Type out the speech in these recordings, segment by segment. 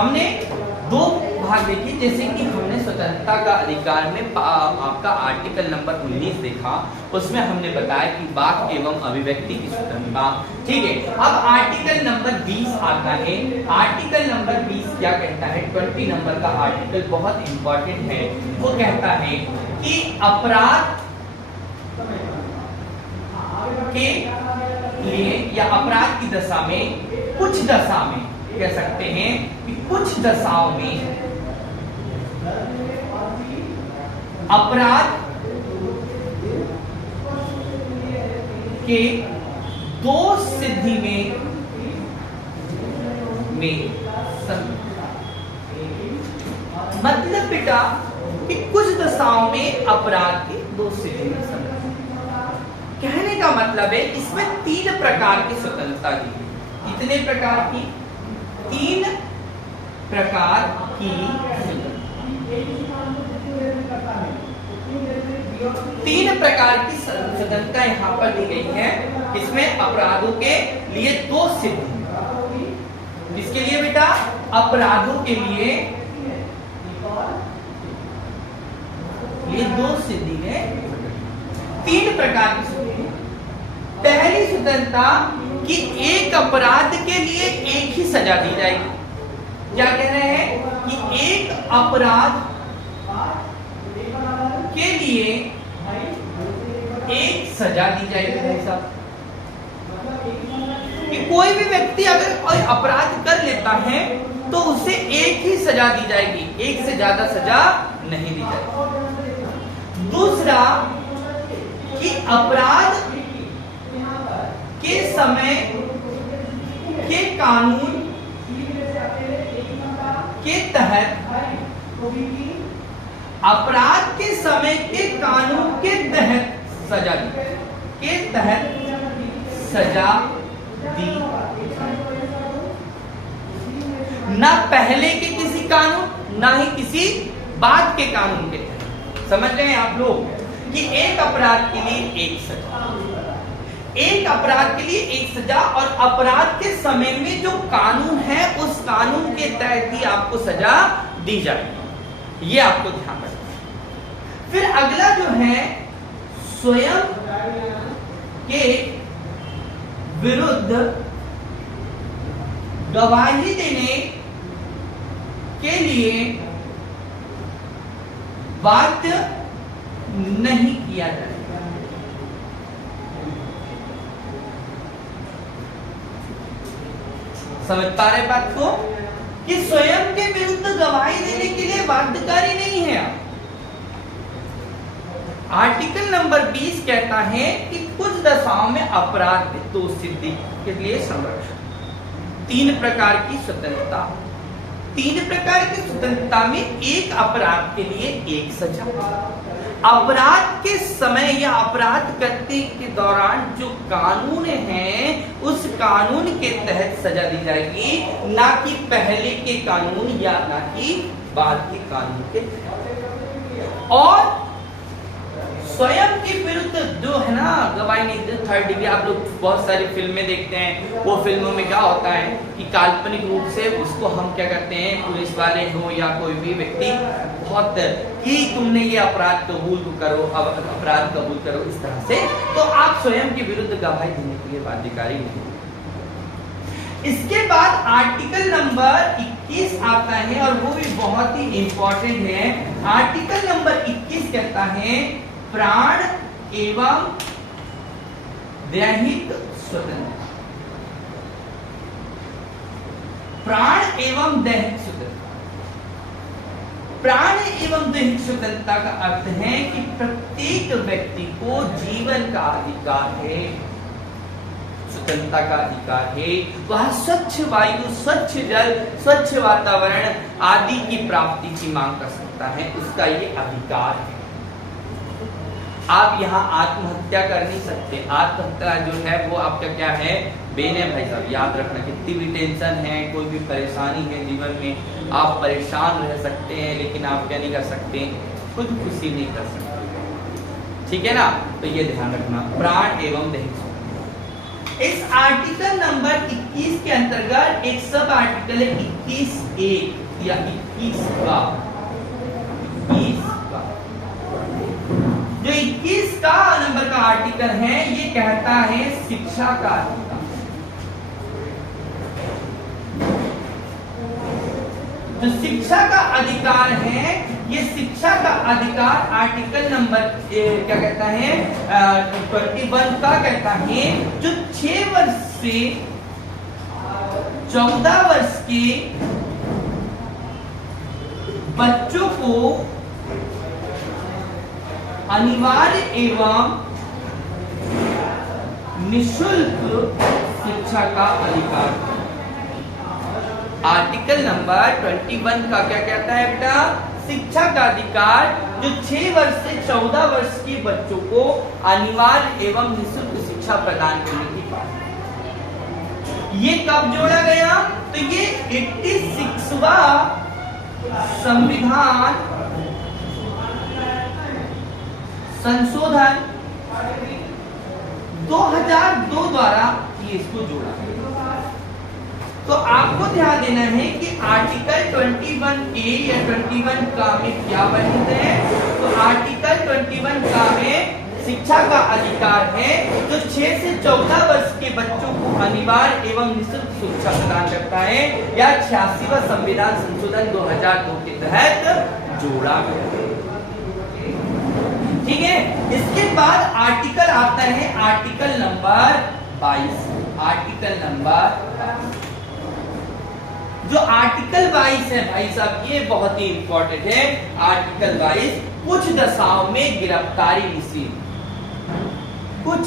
हमने दो भाग देखी, जैसे कि हमने स्वतंत्रता का अधिकार में आपका आर्टिकल नंबर 19 देखा, उसमें हमने बताया कि वाक एवं अभिव्यक्ति की स्वतंत्रता। ठीक है, अब आर्टिकल नंबर 20 आता है। आर्टिकल नंबर 20 क्या कहता है? 20 नंबर का आर्टिकल बहुत इंपॉर्टेंट है। वो कहता है कि अपराध के लिए या अपराध की दशा में, कुछ दशा में कह सकते हैं कि कुछ दशाओं में अपराध के दोष सिद्धि में मतलब बेटा कि कुछ दशाओं में अपराध के दोष सिद्धि में कहने का मतलब है इसमें 3 प्रकार की स्वतंत्रता दी है। कितने प्रकार की? 3 प्रकार की स्वतंत्रता यहाँ पर दी गई है। इसमें अपराधों के लिए दोष सिद्धि, किसके लिए बेटा? अपराधों के लिए दोष सिद्धि है। 3 प्रकार की स्वतंत्रता। पहली स्वतंत्रता कि एक अपराध के लिए एक ही सजा दी जाएगी। क्या कह रहे हैं कि एक अपराध के लिए एक सजा दी जाएगी। कि कोई भी व्यक्ति अगर कोई अपराध कर लेता है तो उसे एक ही सजा दी जाएगी, एक से ज्यादा सजा नहीं दी जाएगी। दूसरा कि अपराध के समय के कानून के तहत, अपराध के समय के कानून के तहत सजा दी, ना पहले के किसी कानून ना ही किसी बाद के कानून के तहत। समझ रहे हैं आप लोग कि एक अपराध के लिए एक सजा, एक अपराध के लिए एक सजा, और अपराध के समय में जो कानून है उस कानून के तहत ही आपको सजा दी जाएगी। ये आपको ध्यान रखना है। फिर अगला जो है स्वयं के विरुद्ध गवाही देने के लिए बाध्य नहीं किया जाएगा। समझ पा रहे बात को कि स्वयं के विरुद्ध गवाही देने के लिए बाध्यकारी नहीं है आप। आर्टिकल नंबर 20 कहता है कि कुछ दशाओं में अपराध के दोष सिद्धि के लिए संरक्षण। 3 प्रकार की स्वतंत्रता। 3 प्रकार की स्वतंत्रता में एक अपराध के लिए एक सजा, अपराध के समय या अपराध करने के दौरान जो कानून है उस कानून के तहत सजा दी जाएगी, ना कि पहले के कानून या ना कि बाद के कानून के तहत। और स्वयं के विरुद्ध जो है ना गवाही नहीं दी, 3rd डिग्री। आप लोग बहुत सारी फिल्में देखते हैं, वो फिल्मों में क्या होता है कि काल्पनिक रूप से उसको हम क्या करते हैं, पुलिस वाले हो या कोई भी व्यक्ति बहुत कि तुमने ये अपराध कबूल करो, अब अपराध कबूल करो, इस तरह से। तो आप स्वयं के विरुद्ध गवाही देने के लिए बाध्यकारी नहीं। इसके बाद आर्टिकल नंबर 21 आता है और वो भी बहुत ही इंपॉर्टेंट है। आर्टिकल नंबर 21 कहता है प्राण एवं दैहिक स्वतंत्रता। प्राण एवं दैहिक स्वतंत्रता। प्राण एवं दैहिक स्वतंत्रता का अर्थ है कि प्रत्येक व्यक्ति को जीवन का अधिकार है, स्वतंत्रता का अधिकार है। वह स्वच्छ वायु, स्वच्छ जल, स्वच्छ वातावरण आदि की प्राप्ति की मांग कर सकता है, उसका ये अधिकार है। आप यहाँ आत्महत्या कर नहीं सकते। आत्महत्या जो है वो आपका क्या है, बेन है भाई साहब, याद रखना। कितनी भी टेंशन है, कोई भी परेशानी है जीवन में, आप परेशान रह सकते हैं लेकिन आप क्या नहीं कर सकते, खुद खुशी नहीं कर सकते। ठीक है ना, तो ये ध्यान रखना, प्राण एवं दैहिक स्वतंत्रता। इस आर्टिकल नंबर 21 के अंतर्गत एक सब आर्टिकल है 21A या 21 का। जो 21 का नंबर का आर्टिकल है ये कहता है शिक्षा का अधिकार। जो शिक्षा का अधिकार है, ये शिक्षा का अधिकार आर्टिकल नंबर क्या कहता है 21 का कहता है, जो 6 वर्ष से 14 वर्ष के बच्चों को अनिवार्य एवं निःशुल्क शिक्षा का अधिकार। आर्टिकल नंबर 21 का क्या कहता है बेटा? शिक्षा का अधिकार जो 6 वर्ष से 14 वर्ष के बच्चों को अनिवार्य एवं निःशुल्क शिक्षा प्रदान करने की बात। ये कब जोड़ा गया? तो ये 86वां संविधान संशोधन 2002 द्वारा ये इसको जोड़ा। तो आपको ध्यान देना है कि आर्टिकल 21A या 21 का में क्या वर्णित है? तो आर्टिकल 21 का में शिक्षा का अधिकार है जो 6 से 14 वर्ष के बच्चों को अनिवार्य एवं निःशुल्क शिक्षा प्रदान करता है, या 86वां संविधान संशोधन 2002 के तहत जोड़ा गया है। ठीक है। इसके बाद आर्टिकल आता है आर्टिकल नंबर 22। आर्टिकल नंबर जो आर्टिकल 22 है भाई साहब, ये बहुत ही इंपॉर्टेंट है। आर्टिकल 22 कुछ दशाओं में गिरफ्तारी निषेध। कुछ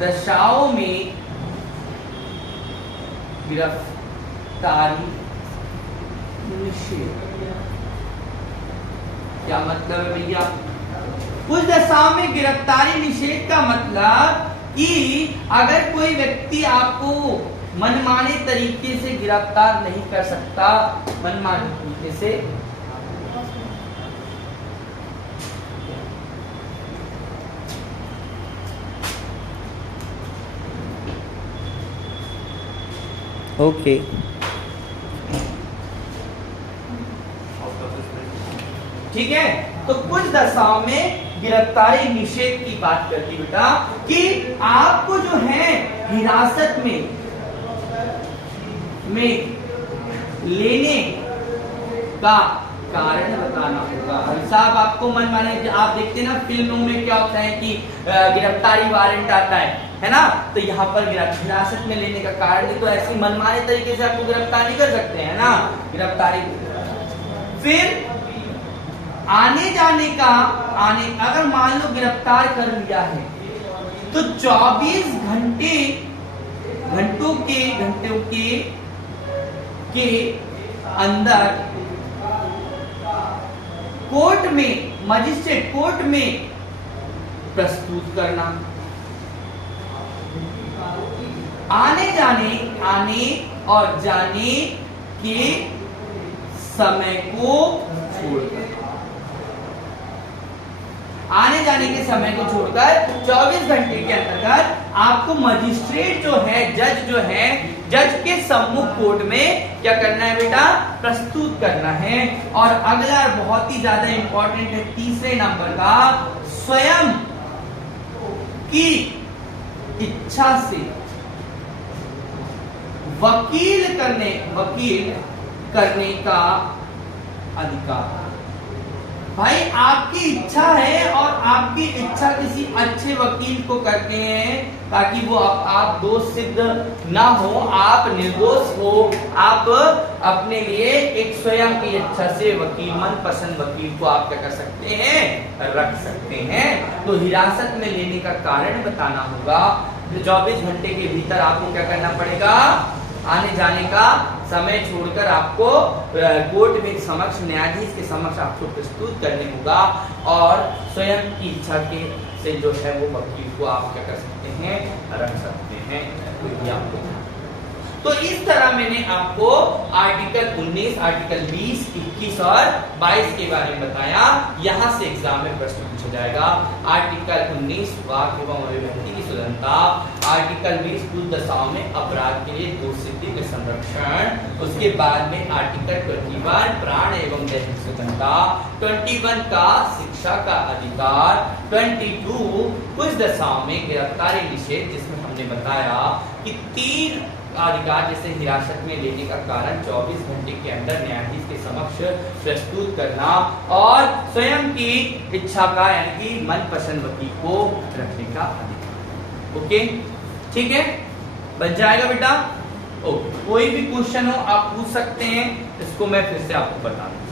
दशाओं में गिरफ्तारी निषेध क्या मतलब है भैया? कुछ दशाओं में गिरफ्तारी निषेध का मतलब कि अगर कोई व्यक्ति आपको मनमाने तरीके से गिरफ्तार नहीं कर सकता, मनमाने तरीके से, ओके ठीक है। तो कुछ दशाओं में गिरफ्तारी निषेध की बात करती बेटा कि आपको जो है हिरासत में लेने का कारण बताना होगा। साहब आपको मन माने, आप देखते हैं ना फिल्मों में क्या होता है कि गिरफ्तारी वारंट आता है ना? तो यहाँ पर हिरासत में लेने का कारण नहीं, तो ऐसी मनमाने तरीके से आपको गिरफ्तार नहीं कर सकते हैं ना, गिरफ्तारी। फिर आने जाने का अगर मान लो गिरफ्तार कर लिया है तो 24 घंटों के अंदर कोर्ट में, मजिस्ट्रेट कोर्ट में प्रस्तुत करना। आने और जाने के समय को छोड़कर, आने जाने के समय को छोड़कर 24 घंटे के अंतर्गत आपको मजिस्ट्रेट जो है, जज के सम्मुख कोर्ट में क्या करना है बेटा? प्रस्तुत करना है। और अगला बहुत ही ज्यादा इंपॉर्टेंट है, तीसरे नंबर का, स्वयं की इच्छा से वकील करने का अधिकार। भाई आपकी इच्छा है और आपकी इच्छा किसी अच्छे वकील को करते हैं ताकि वो आप दोष सिद्ध ना हो, आप निर्दोष हो, आप अपने लिए एक स्वयं की इच्छा से वकील, मनपसंद वकील को आप क्या कर सकते हैं? रख सकते हैं। तो हिरासत में लेने का कारण बताना होगा। 24 घंटे के भीतर आपको क्या करना पड़ेगा? आने जाने का समय छोड़कर आपको कोर्ट में समक्ष, न्यायाधीश के समक्ष आपको प्रस्तुत करने होगा, और स्वयं की इच्छा के से जो है वो वकील को आप क्या कर सकते हैं? रख सकते हैं। तो ये आपको, तो इस तरह मैंने आपको आर्टिकल 19, आर्टिकल 20, 21 और 22 के बारे में बताया। यहां से एग्जाम में प्रश्न पूछा जाएगा। आर्टिकल 19 वाक एवं अभिव्यक्ति की स्वतंत्रता, आर्टिकल 20 कुछ दशाओं में अपराध के लिए दोष सिद्धि का संरक्षण, उसके बाद में आर्टिकल 21 प्राण एवं दैहिक स्वतंत्रता, 21 का शिक्षा का अधिकार, 22 कुछ दशाओं में गिरफ्तारी निषेध, जिसमें हमने बताया कि 3 अधिकार जैसे हिरासत में लेने का कारण 24 घंटे के अंदर न्यायाधीश के समक्ष प्रस्तुत करना और स्वयं की इच्छा का यानी कि मनपसंद वकील को रखने का अधिकार। ओके, ठीक है, बन जाएगा बेटा। ओके, कोई भी क्वेश्चन हो आप पूछ सकते हैं, इसको मैं फिर से आपको बता दूं।